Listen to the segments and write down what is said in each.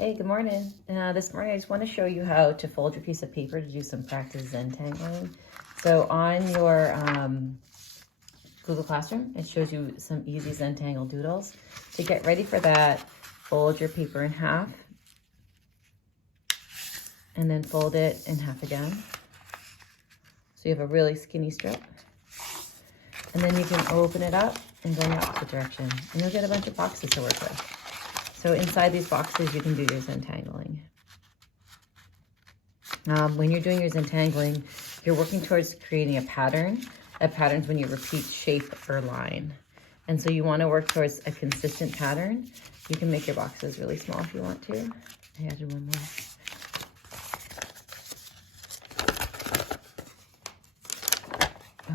Hey, good morning. This morning I just want to show you how to fold your piece of paper to do some practice Zentangling. So on your Google Classroom, it shows you some easy Zentangle doodles. To get ready for that, fold your paper in half and then fold it in half again. So you have a really skinny strip. And then you can open it up and go in the opposite direction. And you'll get a bunch of boxes to work with. So inside these boxes, you can do your Zentangling. When you're doing your Zentangling, you're working towards creating a pattern. A pattern's when you repeat shape or line. And so you want to work towards a consistent pattern. You can make your boxes really small if you want to. I added one more.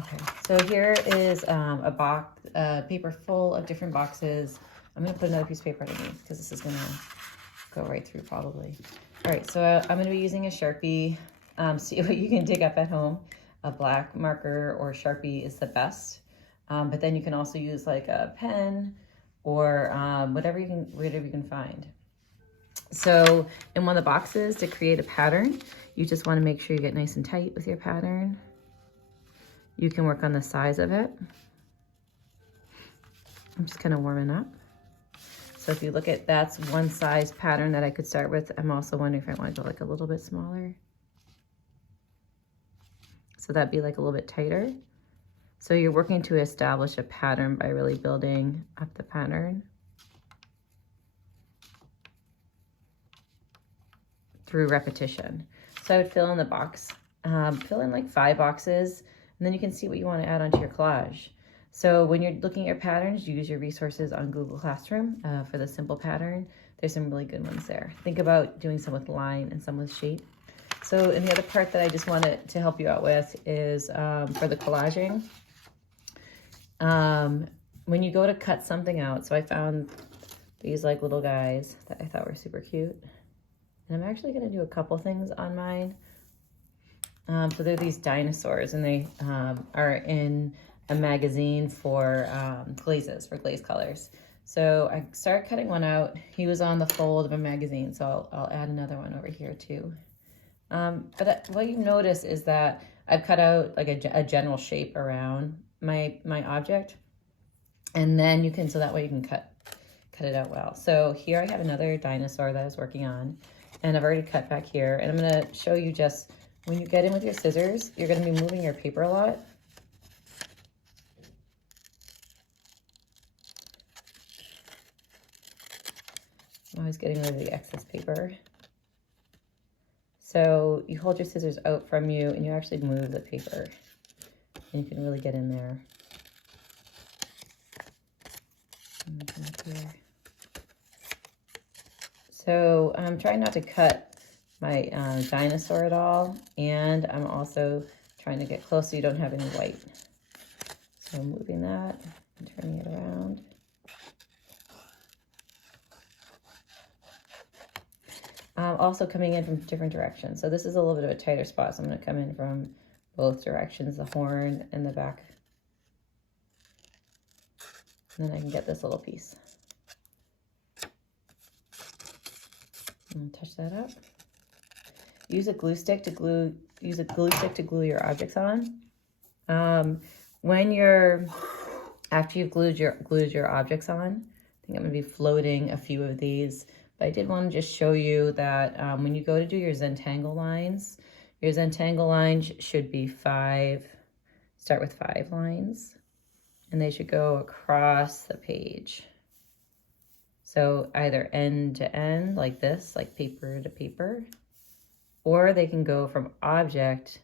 Okay, so here is a paper full of different boxes. I'm going to put another piece of paper underneath because this is going to go right through probably. All right, so I'm going to be using a Sharpie. See what you can dig up at home. A black marker or Sharpie is the best. But then you can also use like a pen or whatever you can find. So in one of the boxes, to create a pattern, you just want to make sure you get nice and tight with your pattern. You can work on the size of it. I'm just kind of warming up. So if you look at, that's one size pattern that I could start with. I'm also wondering if I want to go like a little bit smaller. So that'd be like a little bit tighter. So you're working to establish a pattern by really building up the pattern through repetition. So I would fill in the box, fill in like 5 boxes, and then you can see what you want to add onto your collage. So when you're looking at your patterns, use your resources on Google Classroom for the simple pattern. There's some really good ones there. Think about doing some with line and some with shape. So, and the other part that I just wanted to help you out with is for the collaging. When you go to cut something out, so I found these like little guys that I thought were super cute. And I'm actually going to do a couple things on mine. So they're these dinosaurs, and they are in a magazine for glazes, for glaze colors. So I started cutting one out. He was on the fold of a magazine, so I'll add another one over here too. But what you notice is that I've cut out like a general shape around my object, and then you can, so that way you can cut it out well. So here I have another dinosaur that I was working on, and I've already cut back here, and I'm going to show you just when you get in with your scissors, you're going to be moving your paper a lot. I'm always getting rid of the excess paper. So you hold your scissors out from you and you actually move the paper. And you can really get in there. So I'm trying not to cut my dinosaur at all. And I'm also trying to get close so you don't have any white. So I'm moving that and turning it around. Also coming in from different directions. So this is a little bit of a tighter spot. So I'm going to come in from both directions, the horn and the back. And then I can get this little piece. And touch that up. Use a glue stick to glue. Use a glue stick to glue your objects on. After you've glued your objects on, I think I'm going to be floating a few of these. But I did want to just show you that when you go to do your Zentangle lines, your Zentangle lines should be 5, start with 5 lines, and they should go across the page. So either end to end like this, like paper to paper, or they can go from object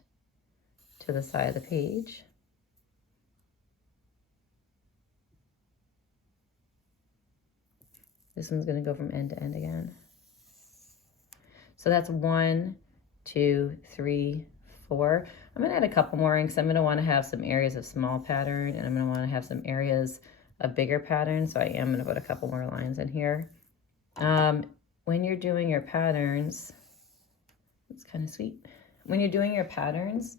to the side of the page. This one's going to go from end to end again. So that's 1, 2, 3, 4. I'm going to add a couple more in because I'm going to want to have some areas of small pattern, and I'm going to want to have some areas of bigger pattern. So I am going to put a couple more lines in here. When you're doing your patterns, it's kind of sweet. When you're doing your patterns,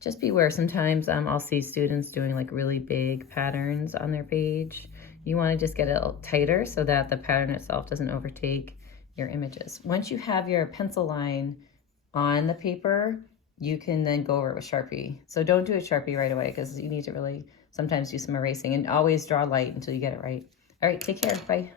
just beware. Sometimes I'll see students doing like really big patterns on their page. You want to just get it a little tighter so that the pattern itself doesn't overtake your images. Once you have your pencil line on the paper, you can then go over it with Sharpie. So don't do a Sharpie right away because you need to really sometimes do some erasing, and always draw light until you get it right. All right, take care. Bye.